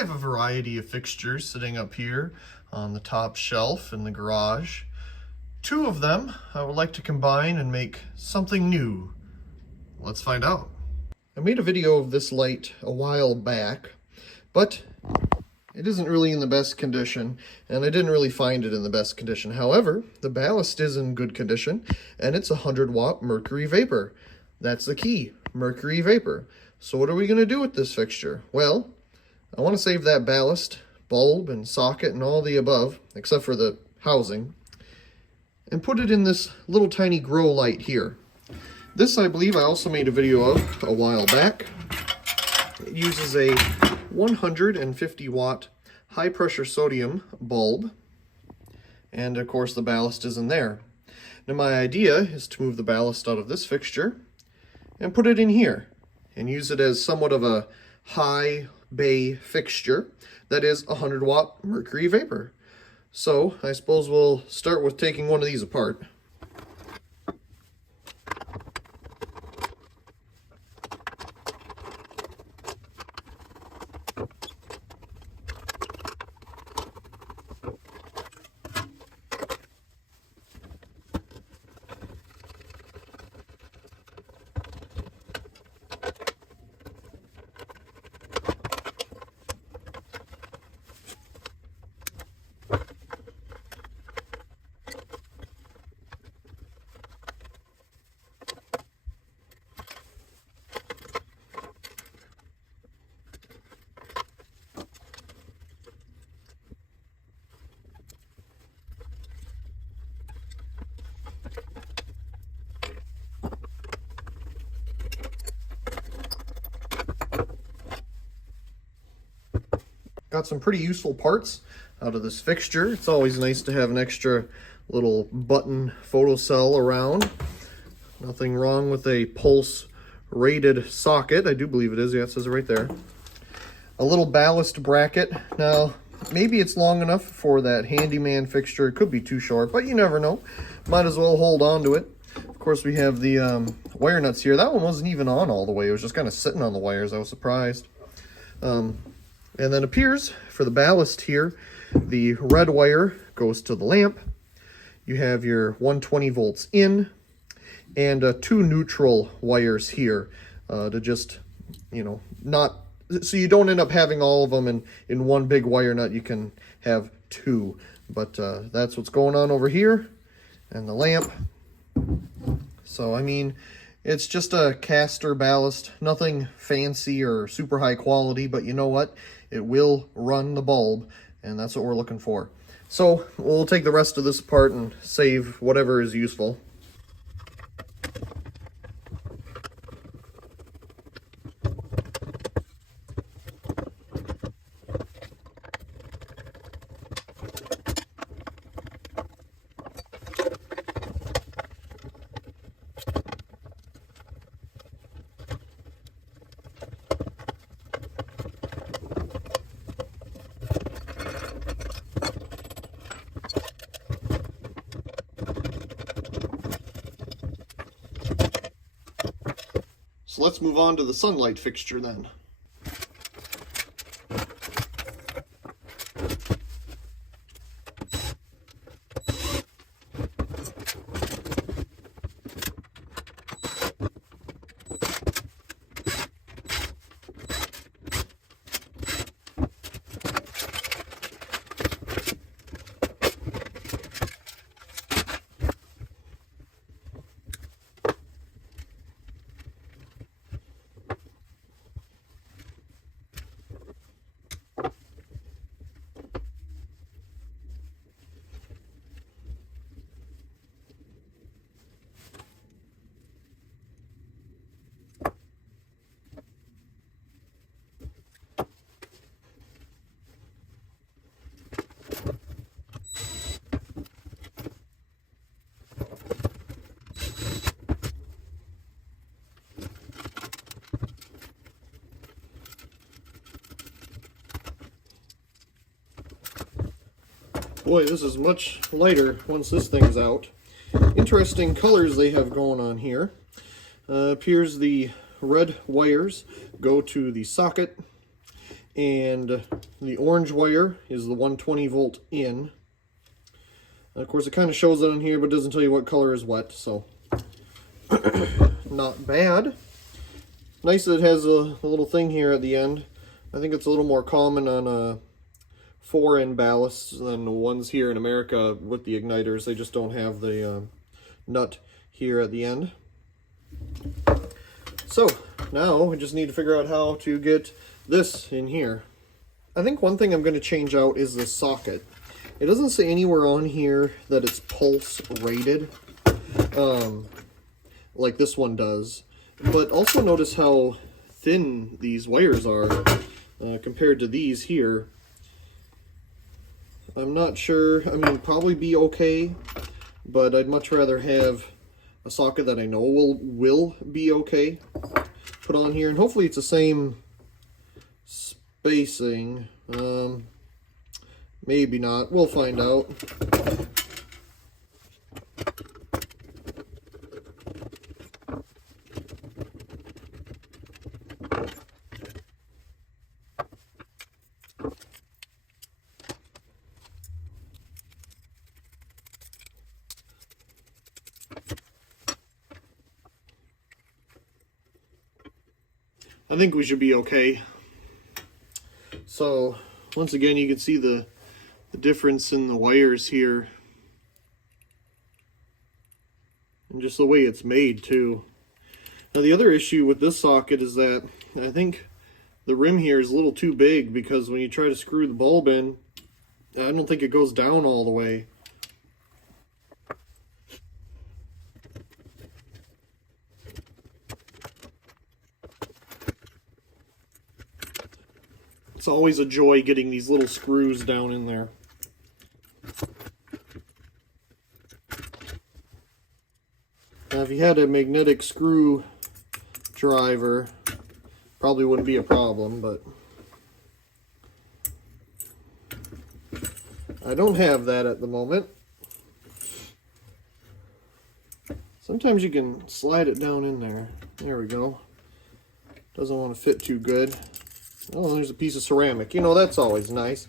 have a variety of fixtures sitting up here on the top shelf in the garage. Two of them I would like to combine and make something new. Let's find out. I made a video of this light a while back, but it isn't really in the best condition, and I didn't really find it in the best condition. However, the ballast is in good condition, and it's a 100-watt Mercury Vapor. That's the key, Mercury Vapor. So what are we going to do with this fixture? Well, I want to save that ballast, bulb, and socket, and all the above, except for the housing, and put it in this little tiny grow light here. This, I believe, I also made a video of a while back. It uses a 150-watt high-pressure sodium bulb, and of course the ballast is in there. Now my idea is to move the ballast out of this fixture and put it in here and use it as somewhat of a high bay fixture that is a 100-watt Mercury Vapor. So I suppose we'll start with taking one of these apart. Got some pretty useful parts out of this fixture. It's always nice to have an extra little button photocell around. Nothing wrong with a pulse rated socket. I do believe it is. Yeah, it says it right there. A little ballast bracket. Now, maybe it's long enough for that handyman fixture. It could be too short, but you never know. Might as well hold on to it. Of course, we have the wire nuts here. That one wasn't even on all the way. It was just kind of sitting on the wires. I was surprised. And then appears for the ballast here, the red wire goes to the lamp. You have your 120 volts in and two neutral wires here to just, not, so you don't end up having all of them in one big wire nut. You can have two, but that's what's going on over here and the lamp. So, I mean, it's just a caster ballast, nothing fancy or super high quality, but you know what? It will run the bulb, and that's what we're looking for. So we'll take the rest of this apart and save whatever is useful. So let's move on to the sunlight fixture then. Boy, this is much lighter once this thing's out. Interesting colors they have going on here. Appears the red wires go to the socket, and the orange wire is the 120 volt in. And of course, it kind of shows it on here, but doesn't tell you what color is what, so not bad. Nice that it has a little thing here at the end. I think it's a little more common on 4N ballasts than the ones here in America with the igniters. They just don't have the nut here at the end. So now we just need to figure out how to get this in here. I think one thing I'm going to change out is the socket. It doesn't say anywhere on here that it's pulse rated, like this one does. But also notice how thin these wires are compared to these here. I'm not sure. I mean, probably be okay, but I'd much rather have a socket that I know will be okay put on here. And hopefully it's the same spacing. Maybe not. We'll find out. I think we should be okay. So once again, you can see the difference in the wires here, and just the way it's made too. Now the other issue with this socket is that I think the rim here is a little too big, because when you try to screw the bulb in, I don't think it goes down all the way. It's always a joy getting these little screws down in there. Now, if you had a magnetic screw driver, probably wouldn't be a problem, but I don't have that at the moment. Sometimes you can slide it down in there. There we go. Doesn't want to fit too good. Oh, there's a piece of ceramic. You know, that's always nice.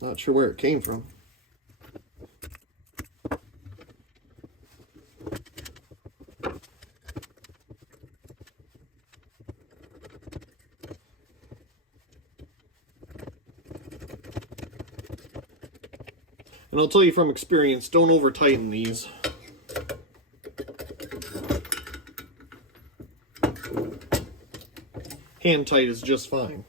Not sure where it came from. And I'll tell you from experience, don't over tighten these. Hand tight is just fine.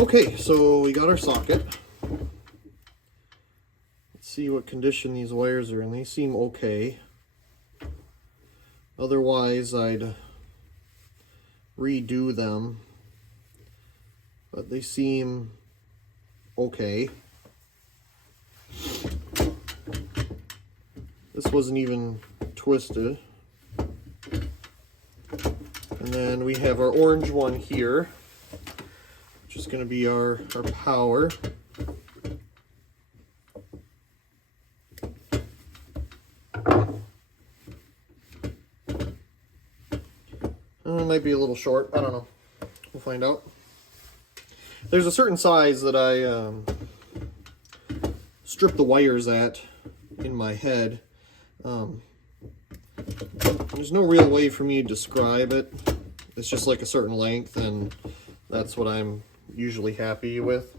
Okay, so we got our socket. Let's see what condition these wires are in. They seem okay. Otherwise, I'd redo them. But they seem okay. This wasn't even twisted. And then we have our orange one here, which is going to be our power. It might be a little short. I don't know. We'll find out. There's a certain size that I strip the wires at in my head. There's no real way for me to describe it. It's just like a certain length, and that's what I'm usually happy with.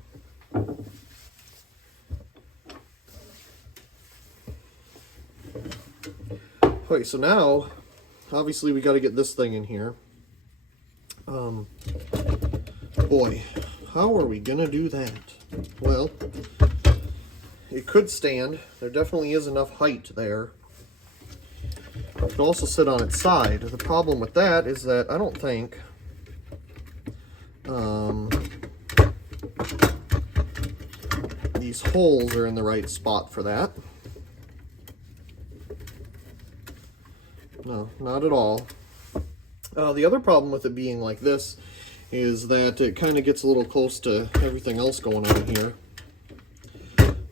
Okay, so now, obviously we got to get this thing in here. Boy, how are we gonna do that? Well, it could stand. There definitely is enough height there. It could also sit on its side. The problem with that is that I don't think these holes are in the right spot for that. No, not at all. The other problem with it being like this is that it kind of gets a little close to everything else going on here.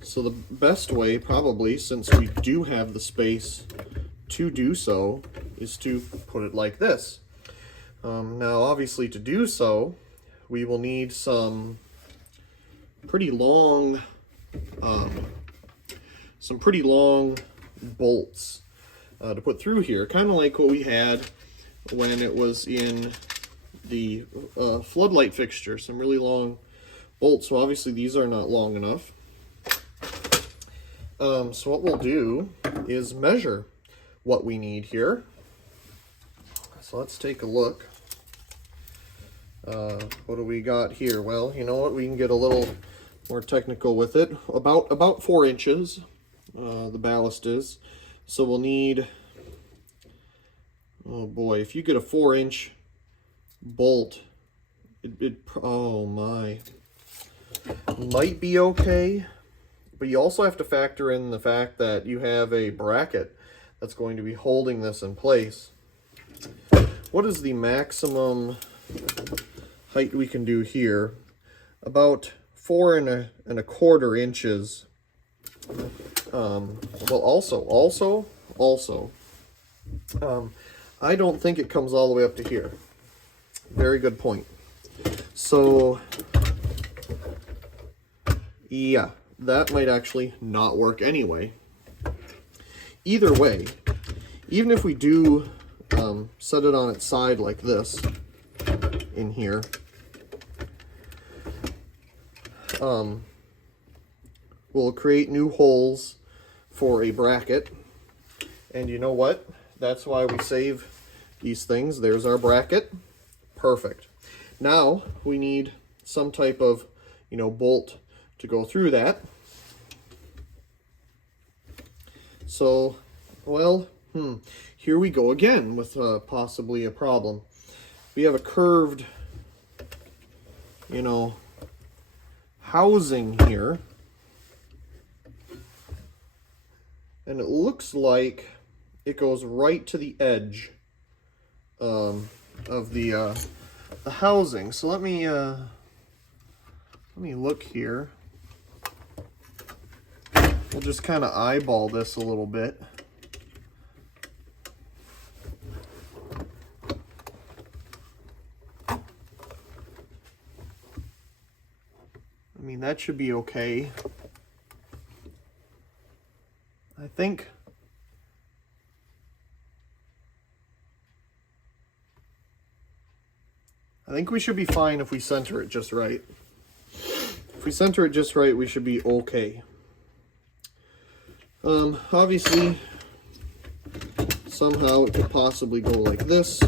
So the best way, probably, since we do have the space to do so is to put it like this. Now, obviously, to do so, we will need some pretty long bolts to put through here, kind of like what we had when it was in the floodlight fixture, some really long bolts. So obviously these are not long enough. So what we'll do is measure what we need here. So let's take a look. What do we got here? Well, you know what, we can get a little more technical with it. About 4 inches, the ballast is. So we'll need, oh boy, if you get a 4-inch bolt, oh my, might be okay, but you also have to factor in the fact that you have a bracket that's going to be holding this in place. What is the maximum height we can do here? About 4 1/4 inches. Well, also, I don't think it comes all the way up to here. Very good point. So, yeah, that might actually not work anyway. Either way, even if we do set it on its side like this in here, we'll create new holes for a bracket. And you know what? That's why we save these things. There's our bracket. Perfect. Now we need some type of, bolt to go through that. So, well, here we go again with possibly a problem. We have a curved, housing here. And it looks like it goes right to the edge of the housing. So let me look here. We'll just kind of eyeball this a little bit. I mean, that should be okay. I think we should be fine if we center it just right. If we center it just right, we should be okay. Obviously, somehow it could possibly go like this.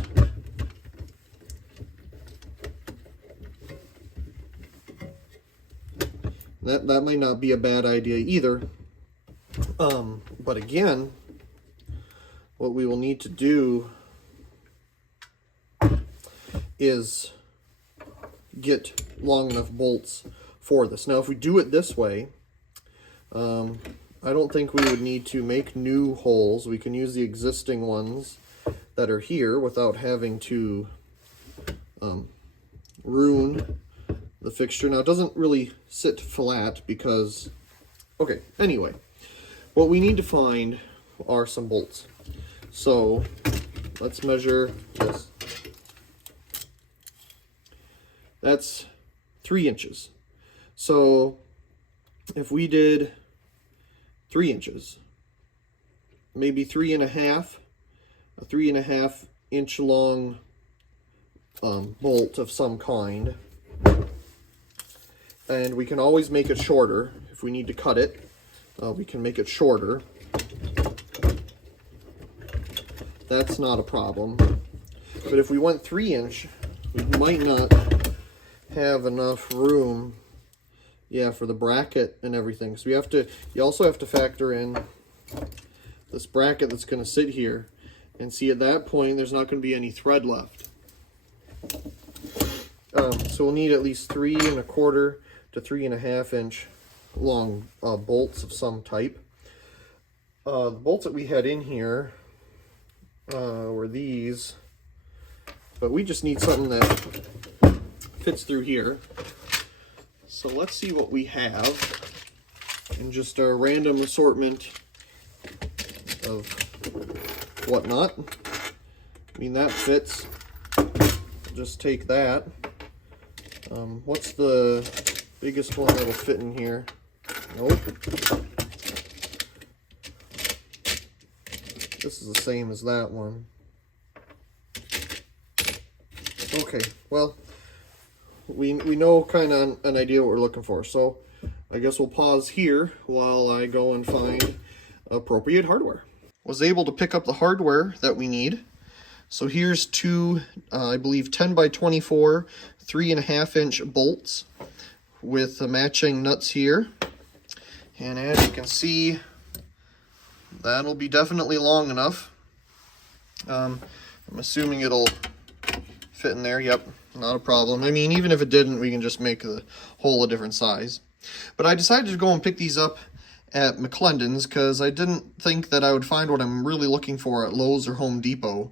That might not be a bad idea either. But again, what we will need to do is get long enough bolts for this. Now, if we do it this way, I don't think we would need to make new holes. We can use the existing ones that are here without having to ruin the fixture. Now, it doesn't really sit flat because, okay, anyway, what we need to find are some bolts. So let's measure this. That's 3 inches. So if we did 3 inches, maybe 3 1/2, a 3 1/2 inch long bolt of some kind. And we can always make it shorter. If we need to cut it, we can make it shorter. That's not a problem. But if we went 3 inch, we might not have enough room, for the bracket and everything. So you also have to factor in this bracket that's going to sit here. And see, at that point, there's not going to be any thread left. So we'll need at least 3 1/4 to 3 1/2 inch long bolts of some type. The bolts that we had in here were these, but we just need something that fits through here. So let's see what we have in just our random assortment of whatnot. I mean, that fits. Just take that. What's the biggest one that'll fit in here? Nope. This is the same as that one. Okay, well, we know kind of an idea what we're looking for, so I guess we'll pause here while I go and find appropriate hardware. Was able to pick up the hardware that we need. So here's two, I believe 10 by 24, 3.5-inch bolts with the matching nuts here. And as you can see, that'll be definitely long enough. I'm assuming it'll fit in there. Yep, not a problem. I mean, even if it didn't, we can just make the hole a different size. But I decided to go and pick these up at McClendon's because I didn't think that I would find what I'm really looking for at Lowe's or Home Depot.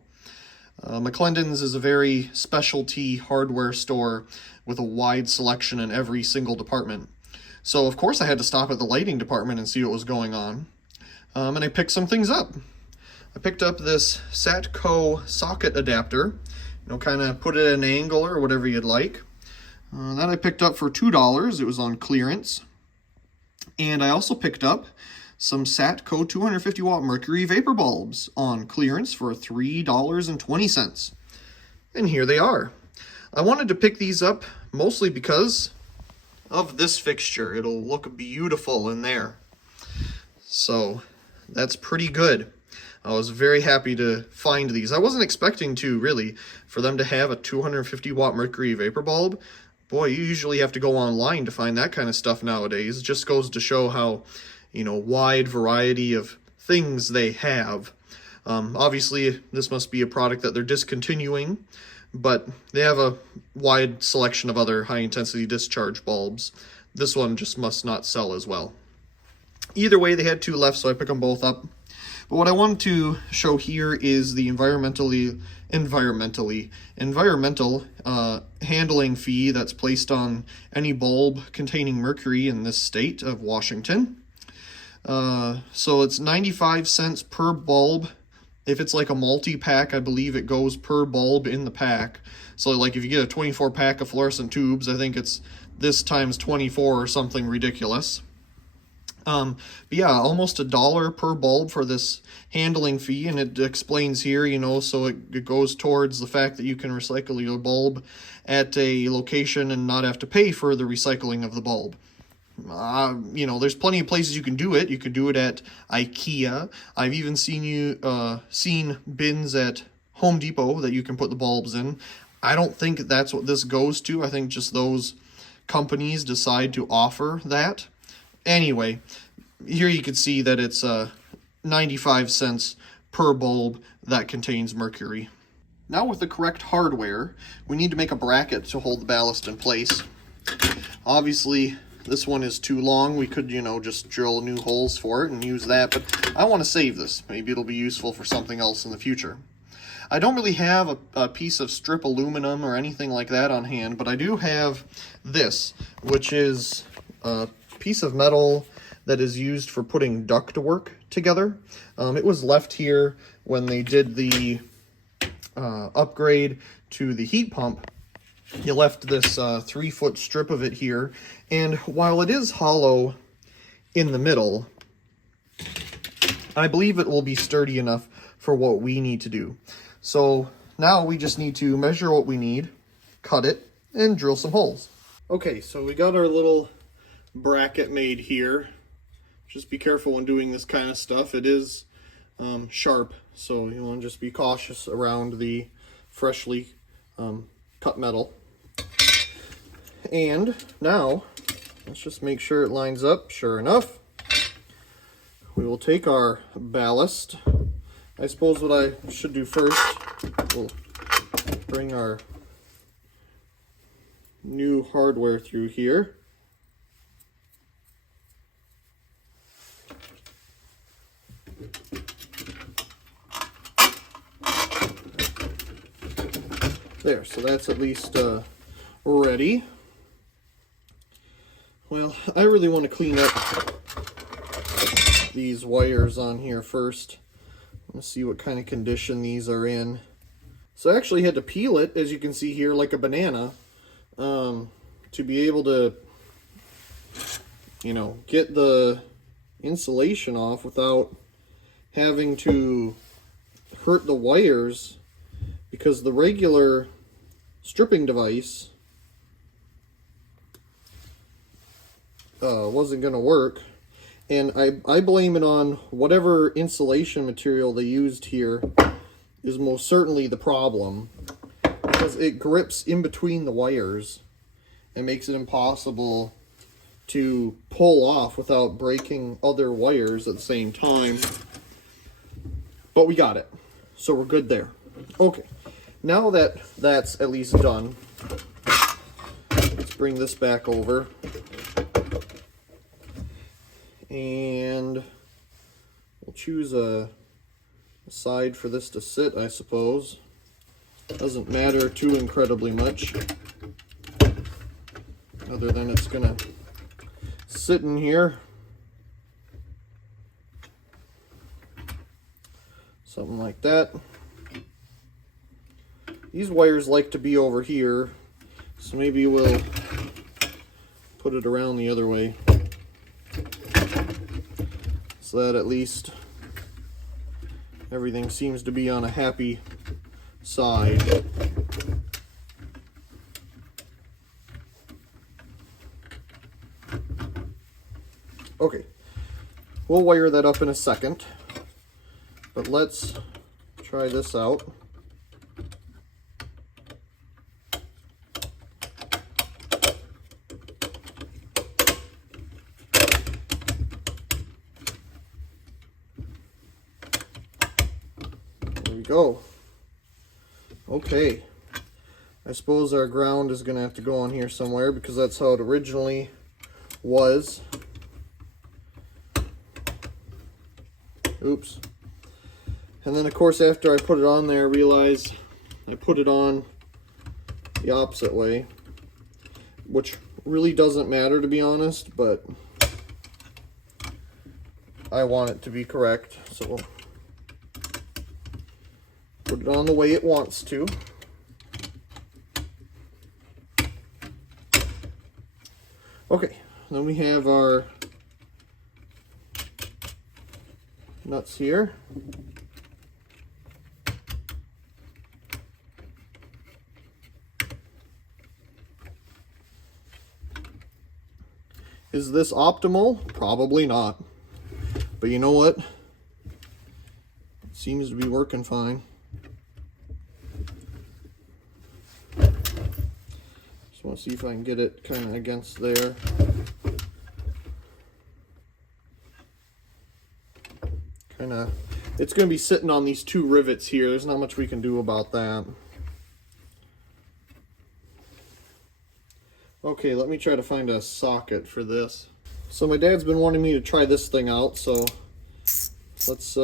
McClendon's is a very specialty hardware store with a wide selection in every single department. So of course I had to stop at the lighting department and see what was going on. And I picked some things up. I picked up this Satco socket adapter, kind of put it at an angle or whatever you'd like. That I picked up for $2. It was on clearance. And I also picked up some Satco 250 watt Mercury Vapor bulbs on clearance for $3.20. And here they are. I wanted to pick these up mostly because of this fixture. It'll look beautiful in there. So that's pretty good. I was very happy to find these. I wasn't expecting to, really, for them to have a 250 watt Mercury Vapor bulb. Boy, you usually have to go online to find that kind of stuff nowadays. It just goes to show how, wide variety of things they have. Obviously, this must be a product that they're discontinuing, but they have a wide selection of other high-intensity discharge bulbs. This one just must not sell as well. Either way, they had two left, so I picked them both up. But what I wanted to show here is the environmental handling fee that's placed on any bulb containing mercury in this state of Washington. So it's 95 cents per bulb. If it's like a multi-pack, I believe it goes per bulb in the pack. So like if you get a 24 pack of fluorescent tubes, I think it's this times 24 or something ridiculous. But yeah, almost $1 per bulb for this handling fee, and it explains here, so it goes towards the fact that you can recycle your bulb at a location and not have to pay for the recycling of the bulb. There's plenty of places you can do it. You can do it at IKEA. I've even seen bins at Home Depot that you can put the bulbs in. I don't think that's what this goes to. I think just those companies decide to offer that. Anyway, here you can see that it's 95 cents per bulb that contains mercury. Now with the correct hardware, we need to make a bracket to hold the ballast in place. Obviously, this one is too long. We could, just drill new holes for it and use that, but I want to save this. Maybe it'll be useful for something else in the future. I don't really have a piece of strip aluminum or anything like that on hand, but I do have this, which is a piece of metal that is used for putting ductwork together. It was left here when they did the upgrade to the heat pump. You left this 3-foot strip of it here, and while it is hollow in the middle, I believe it will be sturdy enough for what we need to do. So now we just need to measure what we need, cut it, and drill some holes. Okay, so we got our little bracket made here. Just be careful when doing this kind of stuff. It is sharp, so you want to just be cautious around the freshly cut metal. And now let's just make sure it lines up. Sure enough, we will take our ballast. I suppose what I should do first, we'll bring our new hardware through here. There, so that's at least ready. Well, I really want to clean up these wires on here first. Let's see what kind of condition these are in. So I actually had to peel it, as you can see here, like a banana, to be able to, you know, get the insulation off without having to hurt the wires, because the regular stripping device wasn't going to work. And I blame it on whatever insulation material they used here is most certainly the problem, because it grips in between the wires and makes it impossible to pull off without breaking other wires at the same time. But we got it, so we're good there. Okay, now that that's at least done, let's bring this back over. And we'll choose a side for this to sit, I suppose. Doesn't matter too incredibly much, other than it's gonna sit in here. Something like that. These wires like to be over here, so maybe we'll put it around the other way, so that at least everything seems to be on a happy side. Okay, we'll wire that up in a second, but let's try this out. There we go. Okay, I suppose our ground is going to have to go on here somewhere, because that's how it originally was. Oops. And then of course after I put it on there, I realized I put it on the opposite way, which really doesn't matter, to be honest, but I want it to be correct, so we'll put it on the way it wants to. Okay, then we have our nuts here. Is this optimal? Probably not. But you know what? It seems to be working fine. Just want to see if I can get it kind of against there. It's going to be sitting on these two rivets here. There's not much we can do about that. Okay, let me try to find a socket for this. So my dad's been wanting me to try this thing out, so let's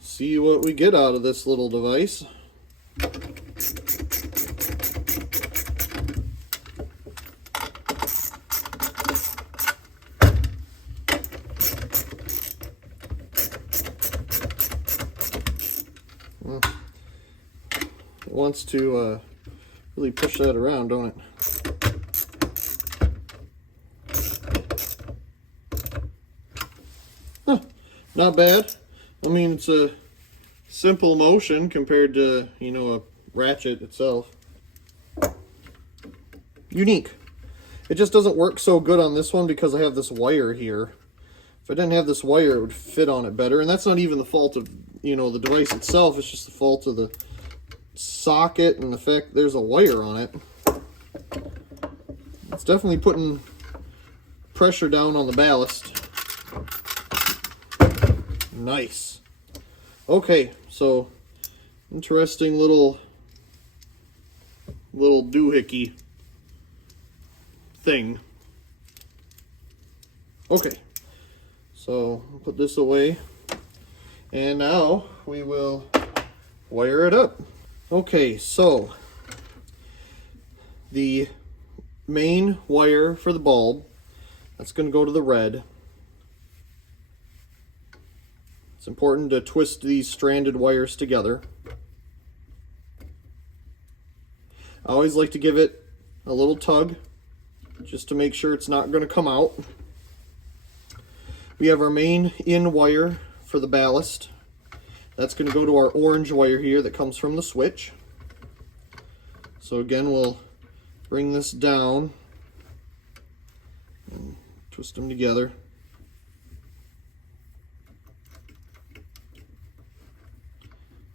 see what we get out of this little device. It wants to really push that around, don't it? Huh, not bad. I mean, it's a simple motion compared to, you know, a ratchet itself. Unique. It just doesn't work so good on this one because I have this wire here. If I didn't have this wire, it would fit on it better. And that's not even the fault of, you know, the device itself. It's just the fault of the socket and the fact there's a wire on it. It's definitely putting pressure down on the ballast. Nice. Okay, so interesting little doohickey thing. Okay, so I'll put this away, and now we will wire it up. Okay, so the main wire for the bulb, that's going to go to the red. It's important to twist these stranded wires together. I always like to give it a little tug just to make sure it's not going to come out. We have our main in wire for the ballast. That's going to go to our orange wire here that comes from the switch. So again, we'll bring this down and twist them together.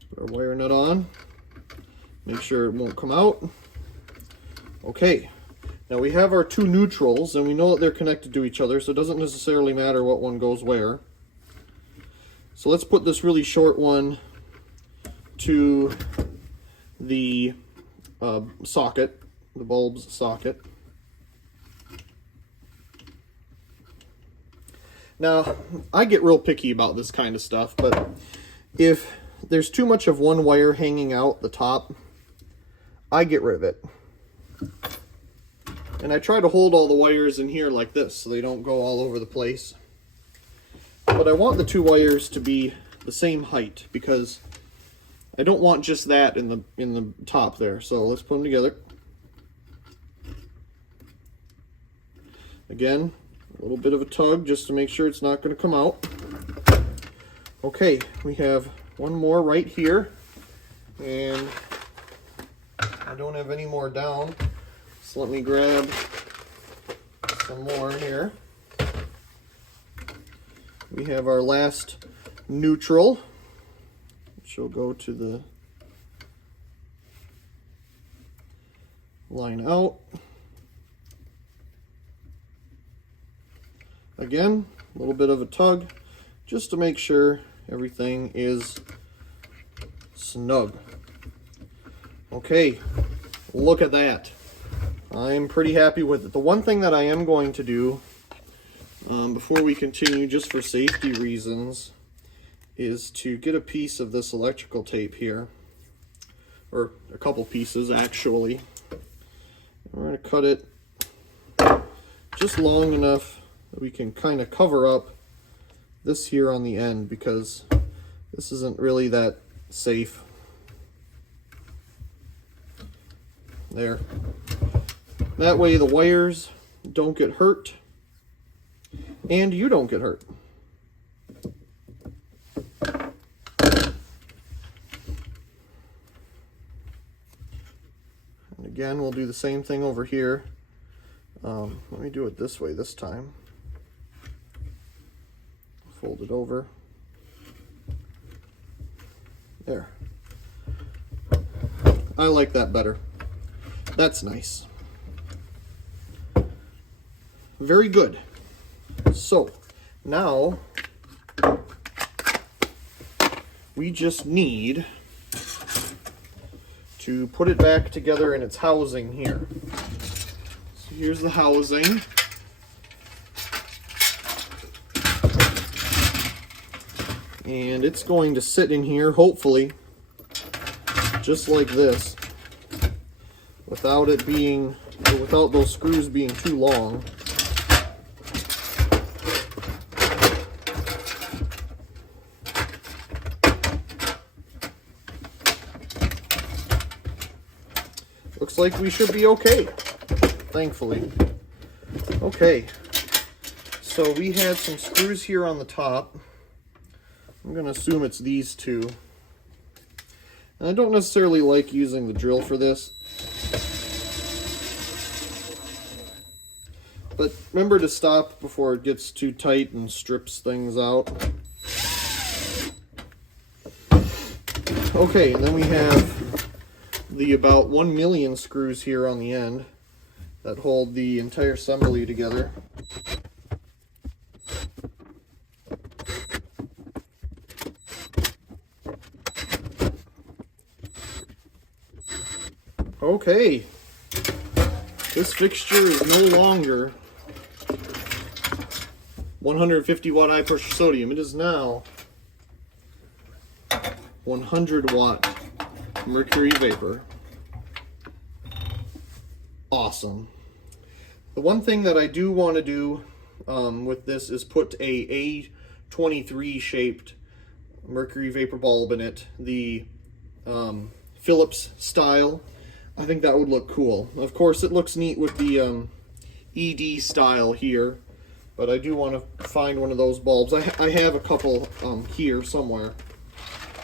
Put our wire nut on. Make sure it won't come out. Okay, now we have our two neutrals, and we know that they're connected to each other, so it doesn't necessarily matter what one goes where. So let's put this really short one to the socket, the bulb's socket. Now, I get real picky about this kind of stuff, but if there's too much of one wire hanging out the top, I get rid of it. And I try to hold all the wires in here like this so they don't go all over the place. But I want the two wires to be the same height because I don't want just that in the top there. So let's put them together. Again, a little bit of a tug just to make sure it's not going to come out. Okay, we have one more right here, and I don't have any more down, so let me grab some more here. We have our last neutral, which will go to the line out. Again, a little bit of a tug just to make sure everything is snug. Okay, look at that. I'm pretty happy with it. The one thing that I am going to do before we continue, just for safety reasons, is to get a piece of this electrical tape here, or a couple pieces actually. We're going to cut it just long enough that we can kind of cover up this here on the end, because this isn't really that safe. There. That way the wires don't get hurt and you don't get hurt. And again, we'll do the same thing over here. Let me do it this way this time. Fold it over. There. I like that better. That's nice. Very good. So now we just need to put it back together in its housing here. So here's the housing. And it's going to sit in here, hopefully, just like this, without those screws being too long. Looks like we should be okay, thankfully. Okay, so we had some screws here on the top. I'm going to assume it's these two. And I don't necessarily like using the drill for this. But remember to stop before it gets too tight and strips things out. Okay, and then we have the about 1 million screws here on the end that hold the entire assembly together. Okay, this fixture is no longer 150 watt high pressure sodium. It is now 100 watt Mercury Vapor. Awesome. The one thing that I do want to do with this is put a A23 shaped Mercury Vapor bulb in it, the Phillips style. I think that would look cool. Of course, it looks neat with the ED style here, but I do want to find one of those bulbs. I have a couple here somewhere,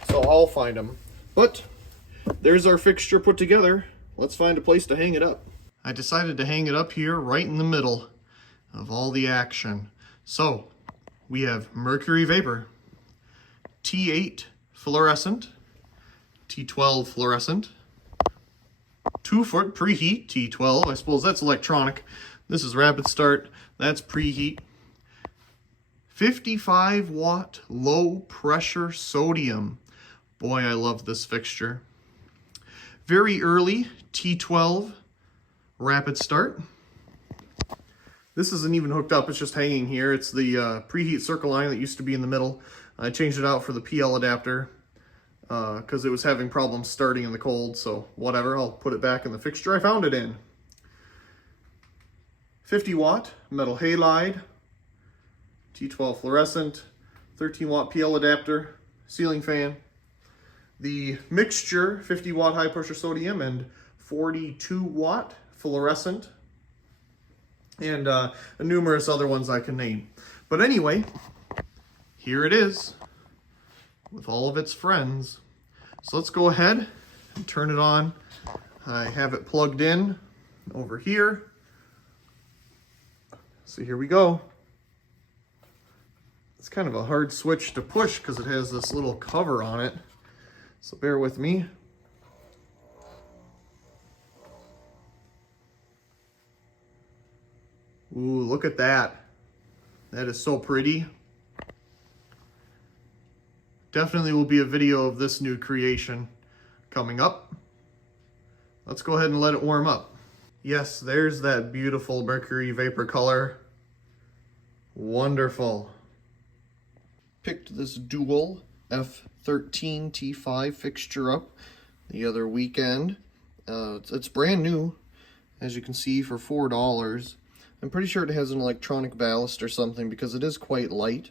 so I'll find them. But there's our fixture put together. Let's find a place to hang it up. I decided to hang it up here right in the middle of all the action. So we have Mercury Vapor, T8 fluorescent, T12 fluorescent, 2-foot preheat T12. I suppose that's electronic. This is rapid start. That's preheat. 55 watt low pressure sodium. Boy, I love this fixture. Very early T12 rapid start. This isn't even hooked up, it's just hanging here. It's the preheat circle line that used to be in the middle. I changed it out for the PL adapter because it was having problems starting in the cold, so whatever, I'll put it back in the fixture I found it in. 50 watt metal halide, T12 fluorescent, 13 watt PL adapter, ceiling fan. The mixture, 50 watt high pressure sodium and 42 watt fluorescent, and numerous other ones I can name. But anyway, here it is with all of its friends. So let's go ahead and turn it on. I have it plugged in over here. So here we go. It's kind of a hard switch to push because it has this little cover on it. So bear with me. Ooh, look at that. That is so pretty. Definitely will be a video of this new creation coming up. Let's go ahead and let it warm up. Yes, there's that beautiful Mercury Vapor color. Wonderful. Picked this dual F13 T5 fixture up the other weekend. It's brand new, as you can see, for $4. I'm pretty sure it has an electronic ballast or something because it is quite light,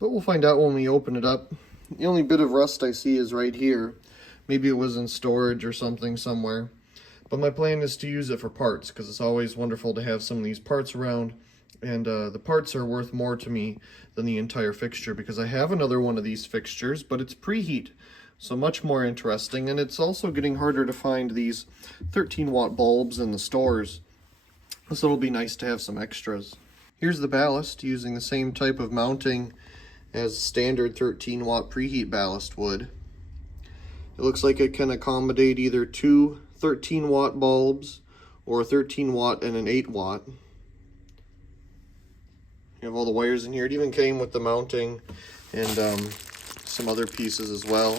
but we'll find out when we open it up. The only bit of rust I see is right here. Maybe it was in storage or something somewhere. But my plan is to use it for parts because it's always wonderful to have some of these parts around. And the parts are worth more to me than the entire fixture because I have another one of these fixtures, but it's preheat. So much more interesting. And it's also getting harder to find these 13 watt bulbs in the stores. So it'll be nice to have some extras. Here's the ballast using the same type of mounting as standard 13 watt preheat ballast would. It looks like it can accommodate either two 13 watt bulbs or a 13 watt and an 8 watt. You have all the wires in here. It even came with the mounting and some other pieces as well.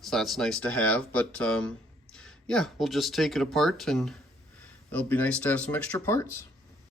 So that's nice to have, but yeah, we'll just take it apart and it'll be nice to have some extra parts.